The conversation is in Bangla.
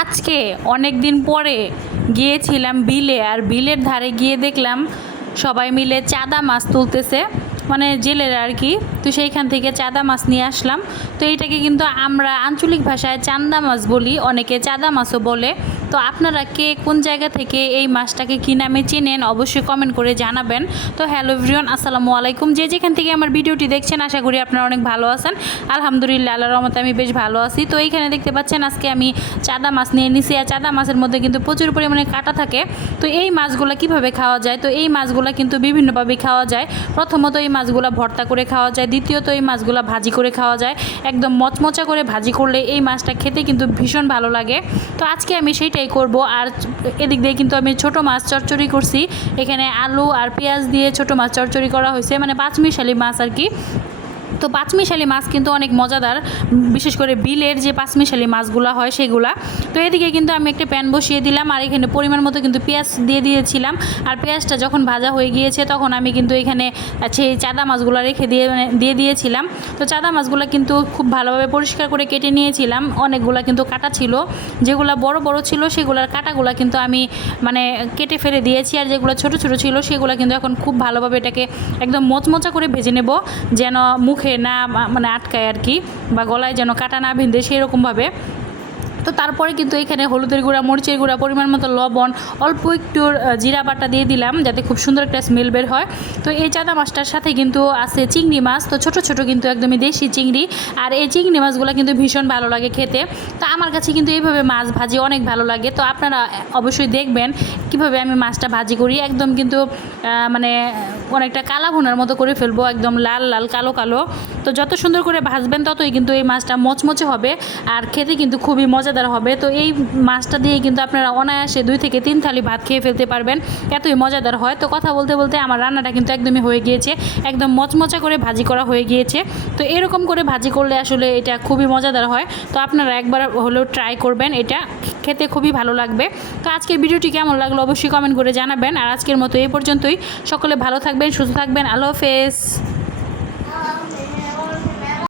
আজকে অনেক দিন পরে গিয়েছিলাম বিলে, আর বিলের ধারে গিয়ে দেখলাম সবাই মিলে চাদা মাছ তুলতেছে, মানে জেলের আর কি। তো সেইখান থেকে চাদা মাছ নিয়ে আসলাম। তো এইটাকে কিন্তু আমরা আঞ্চলিক ভাষায় চান্দা মাছ বলি, অনেকে চাদা মাছও বলে। তো আপনারা কে কোন জায়গা থেকে এই মাছটাকে কী নামে চেনেন অবশ্যই কমেন্ট করে জানাবেন। তো হ্যালো এভরিওয়ান, আসসালামু আলাইকুম। যে যেখান থেকে আমার ভিডিওটি দেখছেন আশা করি আপনারা অনেক ভালো আছেন। আলহামদুলিল্লাহ, আল্লাহর রহমতে আমি বেশ ভালো আছি। তো এইখানে দেখতে পাচ্ছেন আজকে আমি চাদা মাছ নিয়ে নিছি, আর চাদা মাছের মধ্যে কিন্তু প্রচুর পরিমাণে কাঁটা থাকে। তো এই মাছগুলো কিভাবে খাওয়া যায়? তো এই মাছগুলো কিন্তু বিভিন্নভাবে খাওয়া যায়। প্রথমত এই মাছগুলো ভর্তা করে খাওয়া যায়, দ্বিতীয়ত এই মাছগুলো ভাজি করে খাওয়া যায়। একদম মচমচা করে ভাজি করলে এই মাছটা খেতে কিন্তু ভীষণ ভালো লাগে। তো আজকে আমি সেইটাই করব। আর এদিক দিয়ে কিন্তু আমি ছোট মাছ চচ্চড়ি করছি। এখানে আলু আর পেঁয়াজ দিয়ে ছোট মাছ চচ্চড়ি করা হয়েছে, মানে পাঁচমিশালি মাছ আর কি। তো পাঁচমিশালি মাছ কিন্তু অনেক মজাদার, বিশেষ করে বিলের যে পাঁচমিশালি মাছগুলো হয় সেগুলা। তো এদিকে কিন্তু আমি একটা প্যান বসিয়ে দিলাম, আর এখানে পরিমাণ মতো কিন্তু পেঁয়াজ দিয়ে দিয়েছিলাম। আর পেঁয়াজটা যখন ভাজা হয়ে গিয়েছে তখন আমি কিন্তু এখানে সেই চাদা মাছগুলো রেখে দিয়ে দিয়েছিলাম। তো চাদা মাছগুলো কিন্তু খুব ভালোভাবে পরিষ্কার করে কেটে নিয়েছিলাম। অনেকগুলো কিন্তু কাটা ছিল, যেগুলো বড় বড় ছিল সেগুলোর কাটাগুলো কিন্তু আমি মানে কেটে ফেলে দিয়েছি। আর যেগুলো ছোট ছোট ছিল সেগুলো কিন্তু এখন খুব ভালোভাবে এটাকে একদম মচমচা করে ভেজে নেব, যেন মুখে না মানে আটকায় আর কি, বা গলায় যেন কাটা না বিঁধে সেরকমভাবে। তো তারপরে কিন্তু এখানে হলুদের গুঁড়া, মরিচের গুঁড়া, পরিমাণ মতো লবণ, অল্প একটু জিরা বাটা দিয়ে দিলাম যাতে খুব সুন্দর একটা স্মেল বের হয়। তো এই চাদা মাছটার সাথে কিন্তু আছে চিংড়ি মাছ, তো ছোট ছোট কিন্তু একদমই দেশি চিংড়ি। আর এই চিংড়ি মাছগুলো কিন্তু ভীষণ ভালো লাগে খেতে। তো আমার কাছে কিন্তু এইভাবে মাছ ভাজি অনেক ভালো লাগে। তো আপনারা অবশ্যই দেখবেন কিভাবে আমি মাছটা ভাজি করি। একদম কিন্তু মানে অনেকটা কালা ভুনার মতো করে ফেলবো, একদম লাল লাল কালো কালো। তো যত সুন্দর করে ভাজবেন ততই কিন্তু এই মাছটা মচমচে হবে, আর খেতে কিন্তু খুবই মজাদার হবে। তো এই মাছটা দিয়ে কিন্তু আপনারা অনায়াসে 2 থেকে 3 থালি ভাত খেয়ে ফেলতে পারবেন, এতই মজাদার হয়। তো কথা বলতে বলতে আমার রান্নাটা কিন্তু একদমই হয়ে গিয়েছে, একদম মচমচা করে ভাজি করা হয়ে গিয়েছে। তো এরকম করে ভাজি করলে আসলে এটা খুবই মজাদার হয়। তো আপনারা একবার হলেও ট্রাই করবেন, এটা খেতে খুবই ভালো লাগবে। তো আজকের ভিডিওটি কেমন লাগলো অবশ্যই কমেন্ট করে জানাবেন। আর আজকের মতো এই পর্যন্তই। সকলে ভালো থাকবেন, সুস্থ থাকবেন। আল্লাহ হাফেজ।